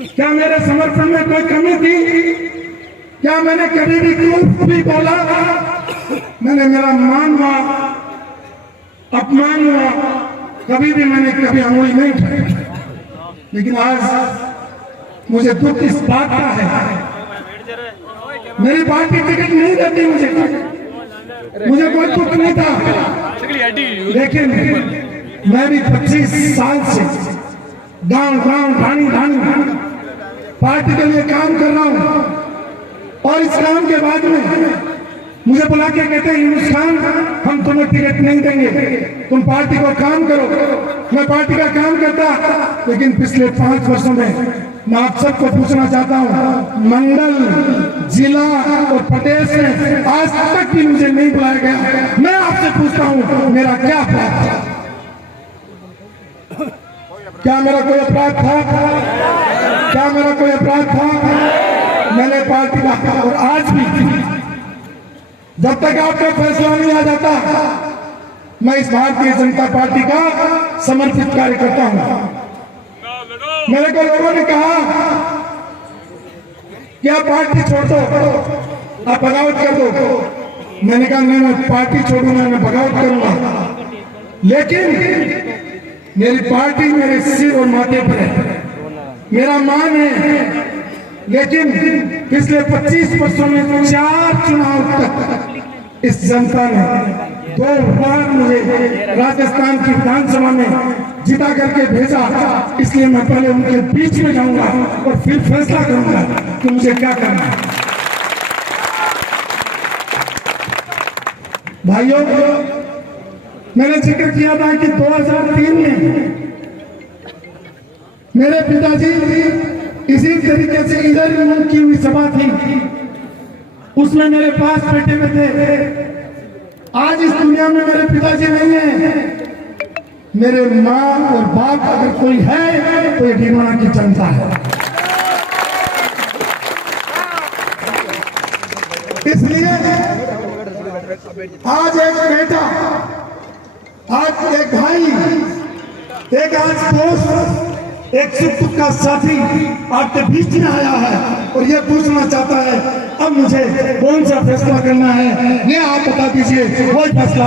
क्या मेरे समर्थन में कोई कमी थी? क्या मैंने कभी भी कुछ भी बोला? मैंने मेरा मान हुआ, अपमान हुआ, कभी भी मैंने कभी अंगुली नहीं उठाई। लेकिन आज मुझे दुख इस बात का है, मेरी पार्टी टिकट नहीं देती मुझे कोई दुख नहीं था। लेकिन मैं भी 25 साल से गांव गांव ढाणी ढाणी पार्टी के लिए काम कर रहा हूं और इस काम के बाद में मुझे बुला के कहते हैं हिंदुस्तान हम तुम्हें टिकट नहीं देंगे, तुम पार्टी को काम करो। मैं पार्टी का काम करता, लेकिन पिछले 5 वर्षों में मैं आप सबको पूछना चाहता हूं, मंडल, जिला और प्रदेश में आज तक भी मुझे नहीं बुलाया गया। मैं आपसे पूछता हूं, मेरा क्या अपराध था? क्या मेरा कोई अपराध था? क्या मेरा कोई अपराध था? मैंने पार्टी का, और आज भी जब तक आपका फैसला नहीं आ जाता, मैं इस भारतीय जनता पार्टी का समर्पित कार्यकर्ता हूं। मेरे को लोगों ने कहा कि आप पार्टी छोड़ दो, आप बगावत कर दो। मैंने कहा नहीं, मैं पार्टी छोड़ूंगा, मैं बगावत करूंगा, लेकिन मेरी पार्टी मेरे सिर और माथे पर है, मेरा मान है। लेकिन पिछले 25 वर्षों में 4 चुनाव तक इस जनता ने 2 बार मुझे राजस्थान की विधानसभा में जिता करके भेजा। इसलिए मैं पहले उनके बीच में जाऊंगा और फिर फैसला करूंगा कि मुझे क्या करना है। भाइयों, मैंने जिक्र किया था कि 2003 में मेरे पिताजी इसी तरीके से इधर की हुई सभा थी, उसमें मेरे पास बैठे हुए थे। आज इस दुनिया में मेरे पिताजी नहीं है, मेरे माँ और बाप अगर कोई है तो ये ढिंडोरा की जनता है। इसलिए आज एक बेटा, आज एक भाई, एक आज दोस्त, एक सुख का साथी आपके बीच में आया है और ये पूछना चाहता है अब मुझे कौन सा फैसला करना है, ये आप बता दीजिए। कोई फैसला,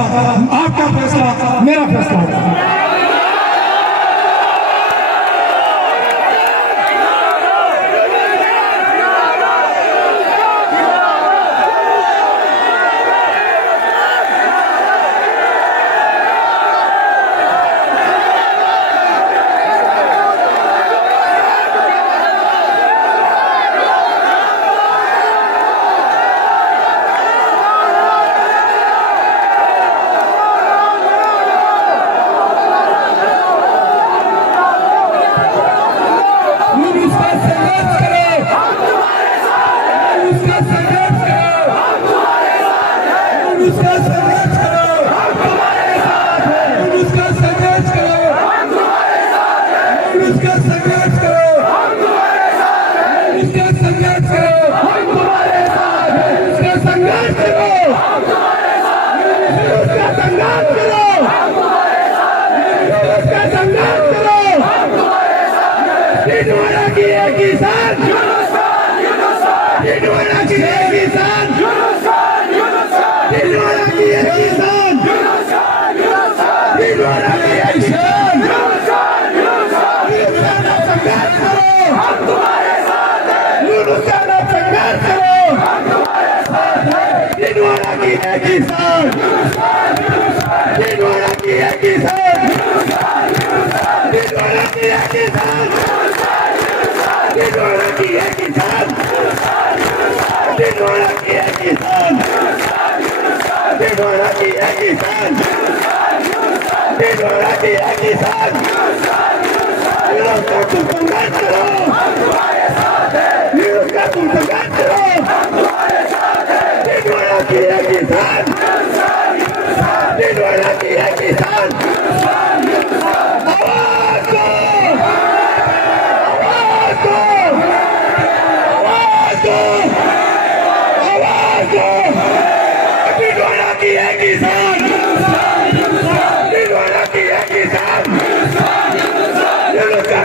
आपका फैसला मेरा फैसला होगा।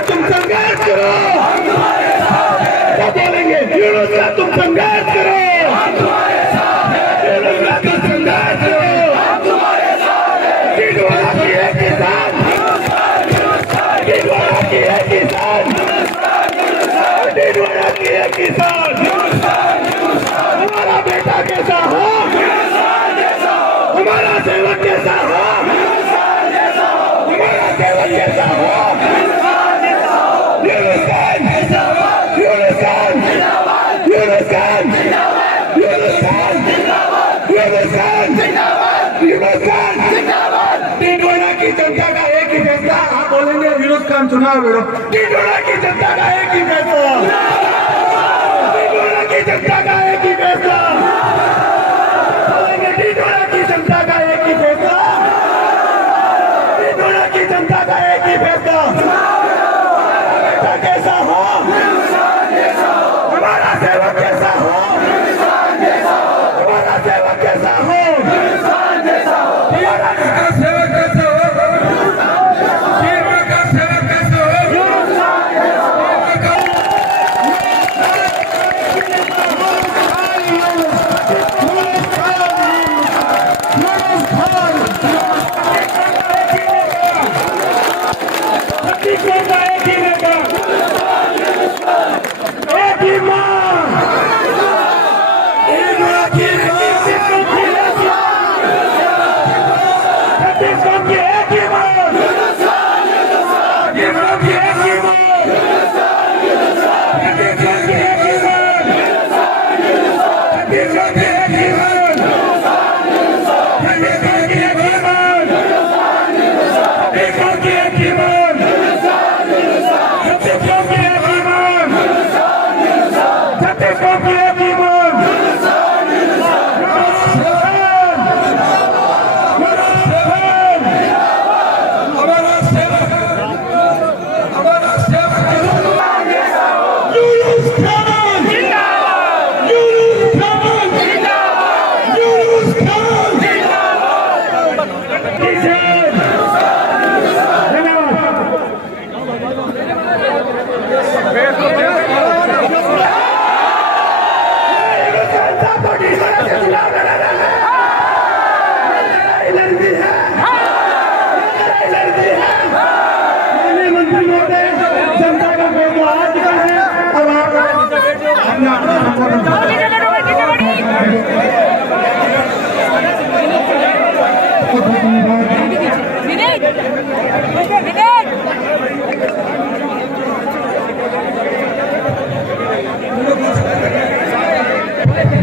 तुम संघर्ष यूनुस का तुम संघर्ष करो, यूनुस का तुम संघर्ष करो, टिडवाड़ा की है किसान, टिडवाड़ा की है किसान, टिडवाड़ा की है किसान। हमारा बेटा कैसा हो, हमारा सेवक कैसा हो, हमारा सेवक कैसा हो, यूनुस खान, यूनुस खान, यूनुस खान, यूनुस खान, यूनुस खान, यूनुस खान। टिडवाड़ा की जनता का एक ही फैसला, आप बोलेंगे यूनुस खान चुनाव लड़ो, टिडवाड़ा की जनता का एक ही फैसला, टिडवाड़ा की जनता का एक ही फैसला, बोलेंगे टिडवाड़ा की जनता का एक ही फैसला, टिडवाड़ा की जनता का एक ही फैसला। बेटा कैसा हो, हमारा सेवक कैसा हो, हमारा सेवक कैसा हो, हमारा सेवक कैसा हो, का सेवक कैसा हो,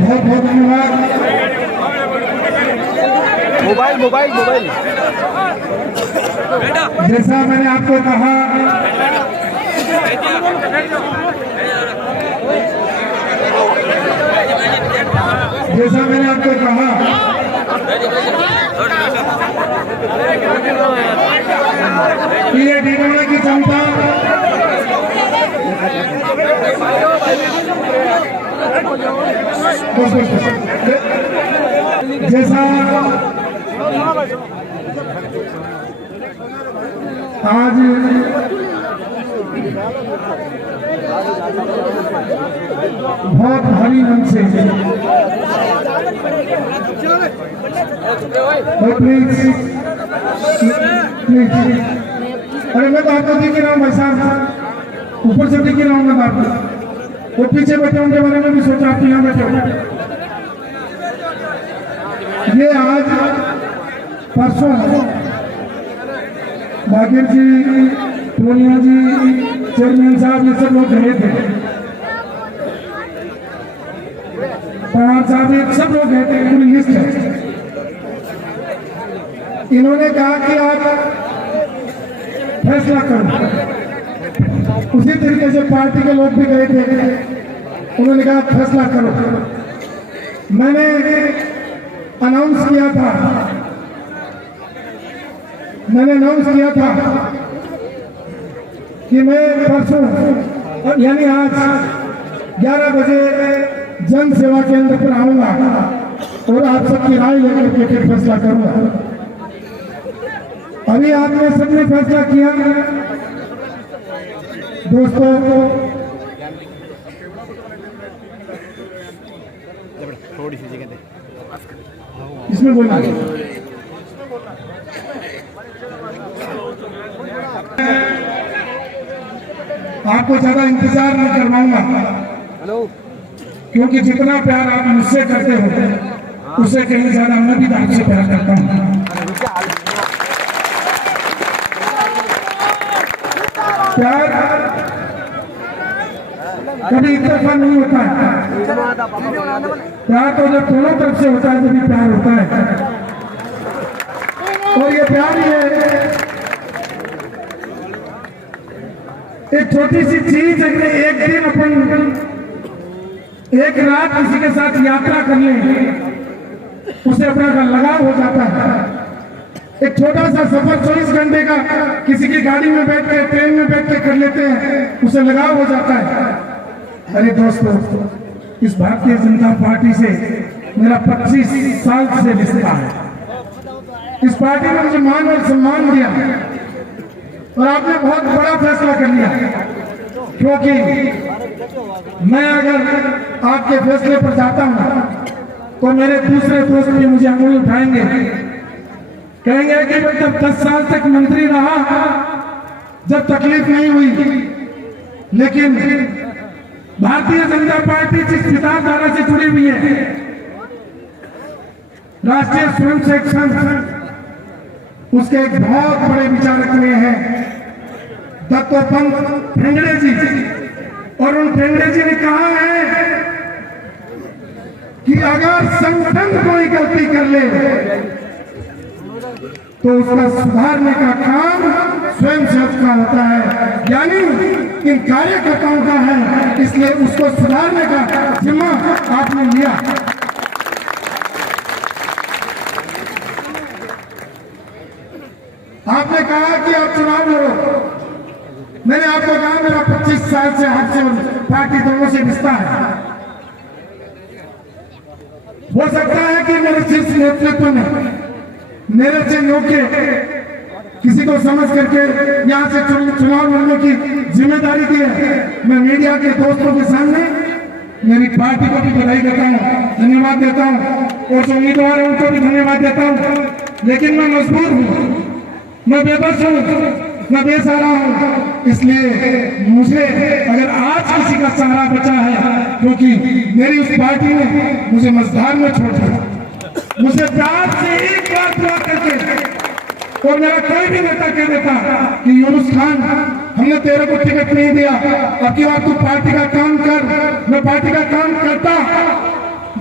बहुत बहुत धन्यवाद। मोबाइल मोबाइल मोबाइल जैसा मैंने आपको कहा, जैसा मैंने आपको कहा कि ये टिडवाड़ा की जनता जैसा आज बहुत भारी मन से प्लीज, अरे मैं तो आपको देख रहा हूँ भाई साहब, ऊपर से देख रहा हूँ मैं आपको, वो पीछे बैठे उनके बारे में भी सोचा, आप यहाँ बैठे हो। ये आज परसों बागेर जी, टोनिया जी, चेयरमैन साहब, ये सब लोग गए थे, पवार साहब, ये सब लोग गए थे, पूरी लिस्ट है। इन्होंने कहा कि आप फैसला करो। उसी तरीके से पार्टी के लोग भी गए थे, उन्होंने कहा फैसला करो। मैंने अनाउंस किया था कि मैं परसों यानी आज 11 बजे जन सेवा केंद्र पर आऊंगा और आप सबकी राय लेकर के फिर फैसला करूंगा। अभी आपने सबने फैसला किया दोस्तों, इसमें बोलना आपको ज्यादा इंतजार नहीं करवाऊंगा, क्योंकि जितना प्यार आप मुझसे करते हो उससे कहीं ज्यादा मैं भी आपसे प्यार करता हूँ। प्यार कभी एक तरफा नहीं होता है, प्यार तो जब दोनों तरफ से होता है तभी प्यार होता है। और ये प्यार ही है, एक छोटी सी चीज है, एक दिन अपन एक रात किसी के साथ यात्रा कर लें उसे अपना लगाव हो जाता है। एक छोटा सा सफर 24 घंटे का किसी की गाड़ी में बैठ के ट्रेन में बैठ के कर लेते हैं, उसे लगाव हो जाता है। अरे दोस्तों, इस भारतीय जनता पार्टी से मेरा 25 साल से रिश्ता है। इस पार्टी ने मुझे मान और सम्मान दिया और आपने बहुत बड़ा फैसला कर लिया, क्योंकि मैं अगर आपके फैसले पर जाता हूं तो मेरे दूसरे दोस्त भी मुझे अंगुली उठाएंगे, कहेंगे कि जब 10 साल तक मंत्री रहा जब तकलीफ नहीं हुई, लेकिन भारतीय जनता पार्टी जिस विचारधारा से जुड़ी हुई है, राष्ट्रीय स्वयंसेवक संघ उसके एक बहुत बड़े विचारक हुए हैं दत्तोपंत ठेंगड़े जी, और उन ठेंगड़े जी ने कहा है कि अगर संगठन कोई गलती कर ले तो उसका सुधारने का काम स्वयंसेवक का होता है, यानी इन कार्यकर्ताओं का है, इसलिए उसको सुधारने का जिम्मा आपने लिया। आपने कहा कि आप चुनाव लड़ो, मैंने आपको कहा मेरा 25 साल से आपसे पार्टी दोनों से रिश्ता है। हो सकता है कि मेरे शीर्ष नेतृत्व में मेरे से योग्य किसी को समझ करके यहाँ से चुनाव लड़ने की जिम्मेदारी दी है। मैं मीडिया के दोस्तों के सामने मेरी पार्टी को भी बधाई देता हूँ, धन्यवाद देता हूँ, और जो उम्मीदवार है उनको भी धन्यवाद देता हूँ। लेकिन मैं मजबूर हूँ, मैं बेबस हूँ, मैं बेसहारा हूँ, इसलिए मुझे अगर आज किसी का सहारा बचा है, क्योंकि मेरी उस पार्टी ने मुझे मझधार में छोड़ दिया, मुझे प्यार से एक बार दुआ करके, और मेरा कोई भी नेता कह देता कि यूनुस खान हमने तेरे को टिकट नहीं दिया, अब की बार तू पार्टी का काम कर, मैं पार्टी का काम करता,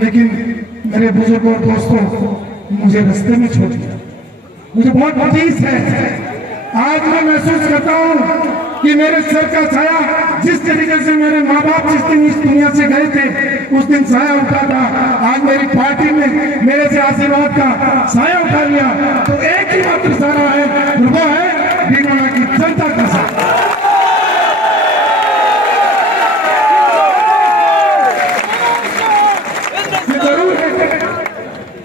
लेकिन मेरे बुजुर्गों और दोस्तों मुझे रास्ते में छोड़ दिया। मुझे बहुत अफसोस है, आज मैं महसूस करता हूँ कि मेरे सर का छाया जिस तरीके से मेरे माँ बाप जिस दिन इस दुनिया से गए थे उस दिन साया उठा था, आज मेरी पार्टी ने मेरे से आशीर्वाद का साया उठा लिया, तो एक ही मात्र सहारा है, वो है भीलवाड़ा की जनता का साथ। जरूर है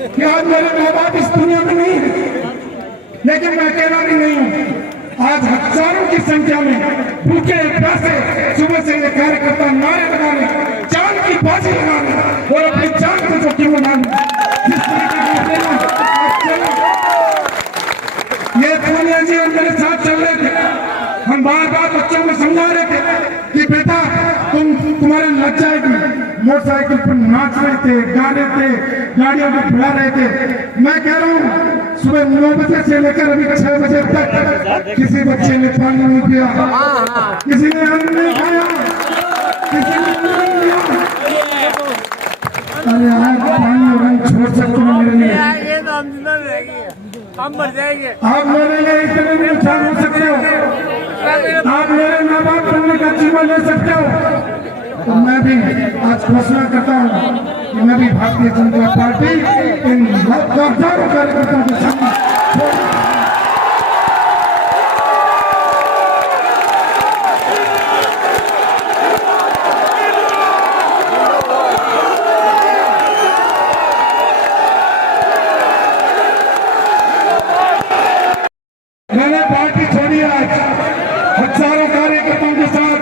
कि आज मेरे माँ बाप इस दुनिया में नहीं है, लेकिन मैं अकेला भी नहीं हूँ। आज हजारों की संख्या में भूखे प्यासे सुबह से ये कार्यकर्ता नारे लगाने, जान की बाजी लगाने और अपनी जान को जोखिम में डालने, जिस तरीके से ये दुनिया जी मेरे साथ चल रहे थे, हम बार बार बच्चों को समझा रहे थे कि बेटा तुम्हारे लग जाएगी, मोटरसाइकिल पर नाच रहे थे, गा रहे थे, गाड़ियों में बुला रहे थे। मैं कह रहा हूँ सुबह 9 बजे से लेकर अभी 6 बजे तक किसी बच्चे ने पानी नहीं पिया, किसी ने अन्न नहीं खाया, किसी ने नहीं लिया। अरे आज पानी और अन्न छोड़ सकते हो मेरे लिए, हम मर जाएंगे। आप मेरे लिए इतने भी अच्छा हो सकते हो, आप मेरे माँ बाप बनने का जीवन ले सकते हो। तो मैं भी आज घोषणा करता हूँ कि मैं भी भारतीय जनता पार्टी इन हजारों कार्यकर्ताओं के सामने मैंने पार्टी छोड़ी आज हजारों कार्यकर्ताओं के साथ,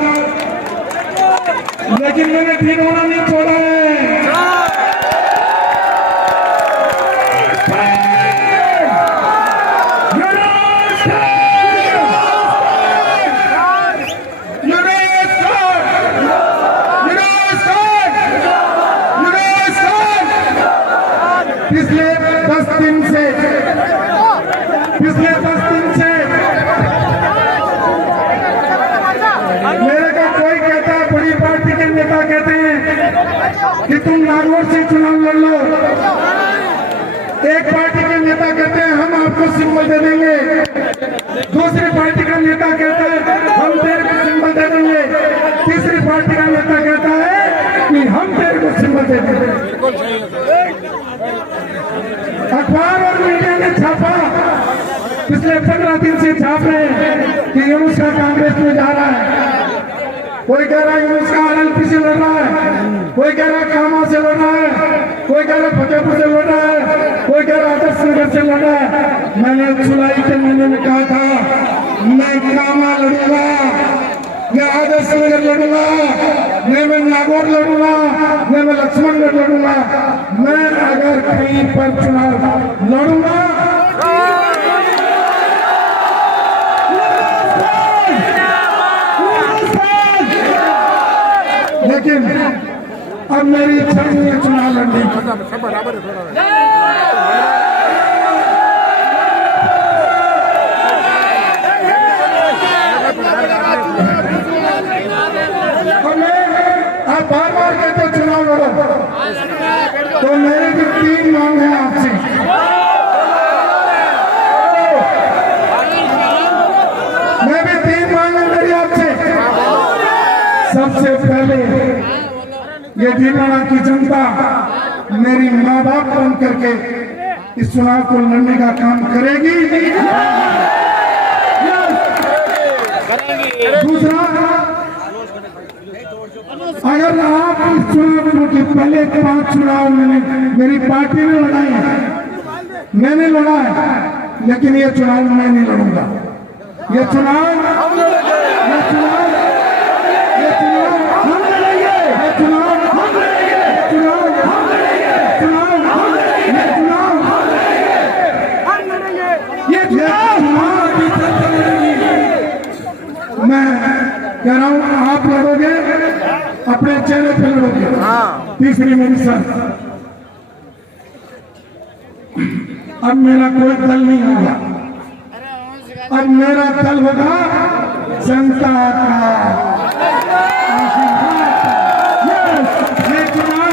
लेकिन मैंने भीलवाड़ा नहीं छोड़ा है। कि तुम नागौर से चुनाव लड़ लो। एक पार्टी के नेता कहते हैं हम आपको सिंबल दे देंगे, दूसरी पार्टी का नेता कहता है हम तेरे को सिंबल दे देंगे, तीसरी पार्टी का नेता कहता है कि हम तेरे को सिंबल दे देंगे। अखबार और मीडिया ने छापा, पिछले 15 दिन से छाप रहे हैं कि यूनुस का कांग्रेस में जा रहा है। कोई कह रहा है यूनुस का आरएलपी से लड़ रहा है, कोई कह रहा है कामा से लड़ रहा है, कोई कह रहा है फतेहपुर से लड़ रहा है, कोई कह रहा है आदर्श नगर से लड़ रहा है। मैंने जुलाई के महीने में कहा था मैं कामा लड़ूंगा, मैं आदर्श नगर लड़ूंगा, मैं नागौर लड़ूंगा, मैं लक्ष्मणगढ़ लड़ूंगा। मैं अगर कहीं पर चुनाव लड़ूंगा लेकिन अब मेरी इच्छा नहीं है चुनाव लड़ने की। आप बार बार कहते हो चुनाव लड़ो, तो मेरे भी 3 मांग है आपसे। मैं भी 3 मांग है मेरी आपसे। सबसे पहले ये डीमाना की जनता मेरी माँ बाप बन करके इस चुनाव को लड़ने का काम करेगी। दूसरा, अगर आप इस चुनाव के पहले 5 चुनाव मेरी पार्टी ने लड़ाई है, मैंने लड़ा है, लेकिन ये चुनाव मैं नहीं लड़ूंगा। ये चुनाव हम लड़ेंगे, मैं कह रहा हूँ आप लड़ोगे, अपने चेहरे पे लड़ोगे। तीसरी मेरी शर्त, अब मेरा कोई दल नहीं होगा, अब मेरा दल होगा जनता का। ये चुनाव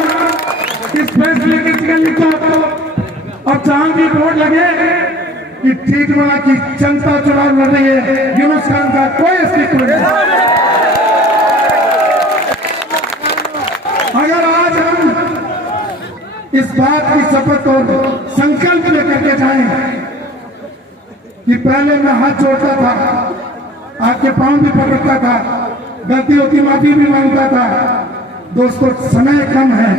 इस फैसले के लिखा, अब जहां भी वोट लगे कि डीडवाना की जनता चुनाव लड़ रही है, यूनुस खान का कोई अस्तित्व नहीं। अगर आज हम इस बात की शपथ और संकल्प लेकर के जाएं कि पहले मैं हाथ जोड़ता था, आपके पांव भी पकड़ता था, गलतियों की माफी भी मांगता था। दोस्तों समय कम है,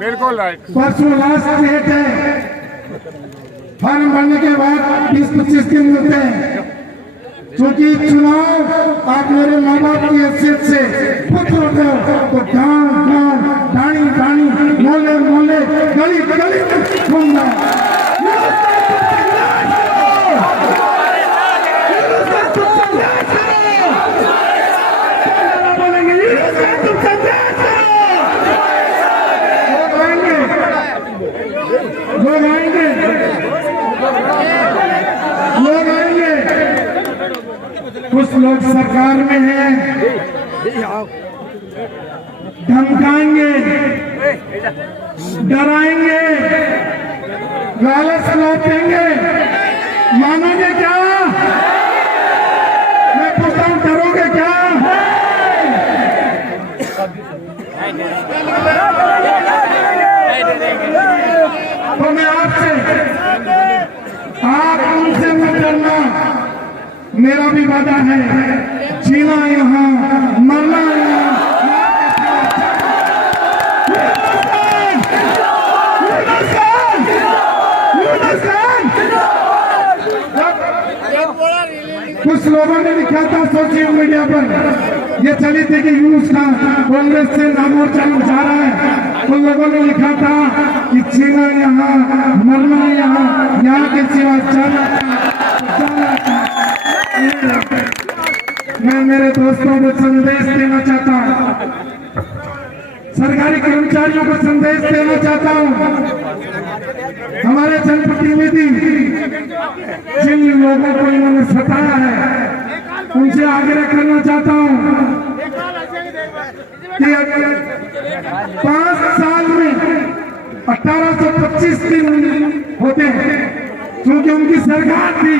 बिल्कुल परसों लास्ट डेट है, फॉर्म भरने के बाद 20-25 दिन मिलते हैं। क्योंकि चुनाव आप मेरे माँ बाप की हैसियत से खुद होते हो, तो गांव गांव, ढाणी ढाणी, मोहल्ले मोहल्ले, गली गली घूमना। लोग आएंगे, कुछ लोग सरकार में हैं, धमकाएंगे, डराएंगे, लालच लौटेंगे। मानोगे क्या? मैं पूछता हूं, करोगे क्या? तो मैं आपसे, आप उनसे मत डरना, मेरा भी वादा है, जीना यहाँ, मरना यहाँ। कुछ लोगों ने लिखा था सोशल मीडिया पर, ये चली थी कि यूनुस खान कांग्रेस से नागौर जा रहा है। उन लोगों ने लिखा था कि जीना यहाँ, मरना यहाँ, यहाँ के सिवा जाना। मैं मेरे दोस्तों को संदेश देना चाहता हूँ, सरकारी कर्मचारियों को संदेश देना चाहता हूँ, हमारे जनप्रतिनिधि जिन लोगों को इन्होंने सताया है उनसे आग्रह करना चाहता हूँ कि 5 साल में 1825 दिन होते हैं, क्योंकि उनकी सरकार थी,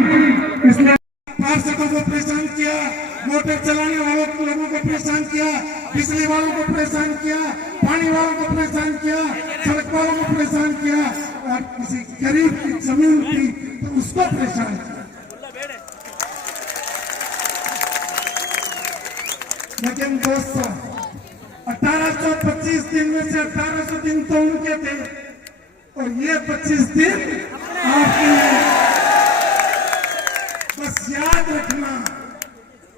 इसलिए पार्षदों को परेशान किया, मोटर चलाने वालों लोगों को परेशान किया, बिजली वालों को परेशान किया, पानी वालों को परेशान किया, सड़क वालों को परेशान किया, और किसी गरीब की जमीन थी तो उसको परेशान किया। लेकिन दोस्तों 1825 दिन में से 1800 दिन तो उनके थे और ये 25 दिन आपके हैं। बस याद रखना,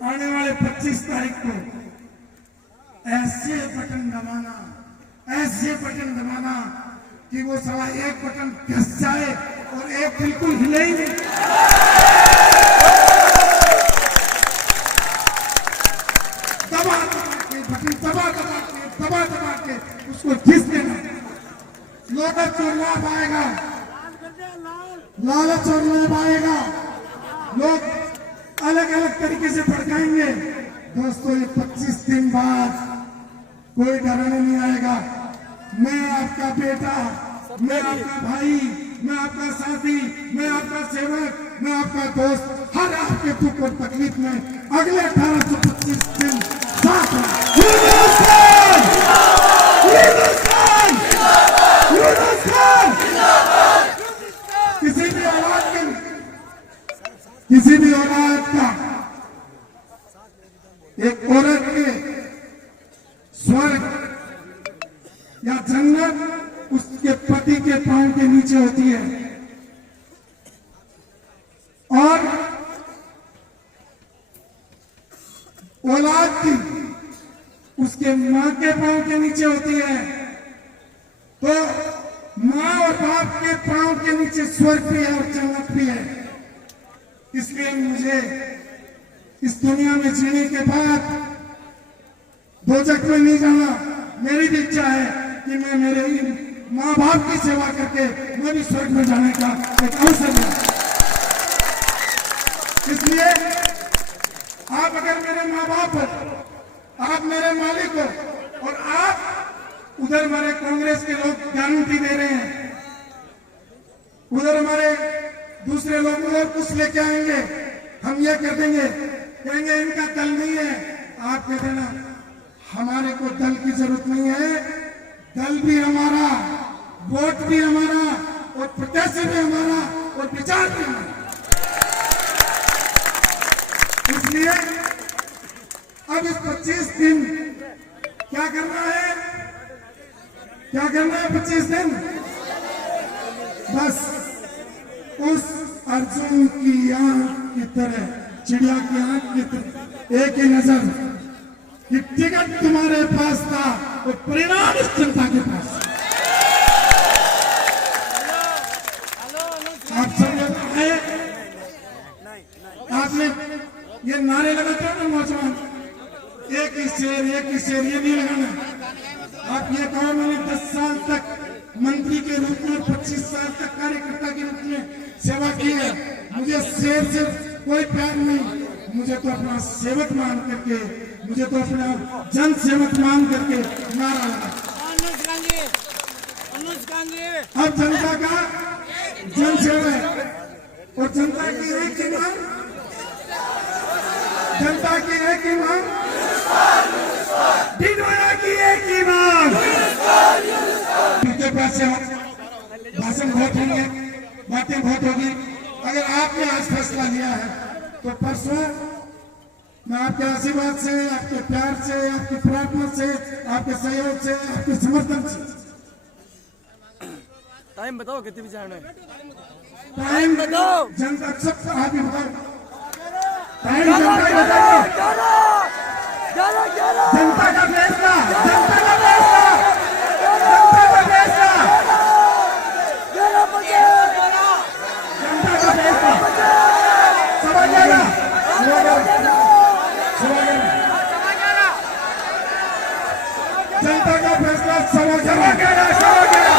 आने वाले 25 तारीख को ऐसे बटन दबाना, ऐसे बटन दबाना कि वो साला एक बटन घस जाए और एक बिल्कुल हिले ही नहीं। दबा के उसको घिस देना। लालच और लाभ आएगा, लालच और लाभ आएगा, लोग अलग अलग तरीके से भड़काएंगे। दोस्तों ये 25 दिन बाद कोई डराने नहीं आएगा। मैं आपका बेटा, मैं आपका भाई, मैं आपका साथी, मैं आपका सेवक, मैं आपका दोस्त, हर आपके दुख और तकलीफ में अगले 1825 दिन साथ हैं। किसी भी औलाद का, एक औरत के स्वर्ग या जन्नत उसके पति के पांव के नीचे होती है, और औलाद की उसके मां के पांव के नीचे होती है। तो मां और बाप के पांव के नीचे स्वर्ग भी है और जन्नत भी है। इसलिए मुझे इस दुनिया में जीने के बाद दोजख में नहीं जाना। मेरी भी इच्छा है कि मैं मेरे माँ बाप की सेवा करके मैं भी स्वर्ग में जाने का एक अवसर मिला। इसलिए आप अगर मेरे माँ बाप हो, आप मेरे मालिक हो, और आप उधर हमारे कांग्रेस के लोग गारंटी दे रहे हैं, उधर हमारे दूसरे लोग और कुछ लेके आएंगे, हम ये कर देंगे, कहेंगे इनका दल नहीं है। आप कह देना हमारे को दल की जरूरत नहीं है, दल भी हमारा, वोट भी हमारा, और प्रत्याशी भी हमारा, और विचार भी हमारा। इसलिए अब इस 25 दिन क्या करना है, क्या करना है 25 दिन? बस उस अर्जुन की आंख की तरह, चिड़िया की आंख की तरह एक ही नजर कि टिकट तुम्हारे पास था और परिणाम इस जनता के पास। आप सब लोग आए, आपने ये नारे लगाते हो ना नौजवान, एक ही शेर, एक ही शेर, ये नहीं लगाना। आप ये कहो मैंने 10 साल तक मंत्री के रूप में, 25 साल तक कार्यकर्ता के रूप में सेवा की है, मुझे शेर से कोई प्यार नहीं, मुझे तो अपना सेवक मान करके, मुझे तो अपना जन सेवक मान करके नारा लगा। अब जनता का जन सेवक, और जनता की एक ही मांग, जनता की एक ही मांग, डिडवाना की एक ही मांग। उनके पास से भाषण बहुत होंगे, बातें बहुत होगी। अगर आपने आज फैसला लिया है तो परसों मैं आपके आशीर्वाद से, आपके प्यार से, आपकी प्रार्थना से, आपके सहयोग से, आपके समर्थन से। टाइम बताओ कितने बजे आना है? टाइम बताओ। जनता सब आप ही बताओ, टाइम जनता ही बताओ। जनता का फैसला, जनता का फैसला, जनता का फैसला, जनता का फैसला। समझ जाएगा, जनता का फैसला समझ जाएगा, समझ जाएगा।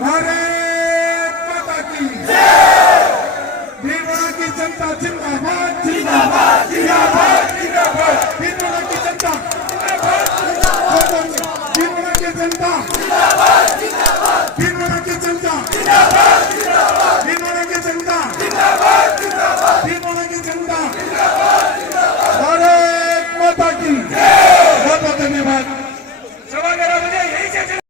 भारत माता की जय, जनता जिंदाबाद जिंदाबाद जिंदाबाद जिंदाबाद भीलवाड़ा की जनता जिंदाबाद जिंदाबाद भीलवाड़ा की जनता जिंदाबाद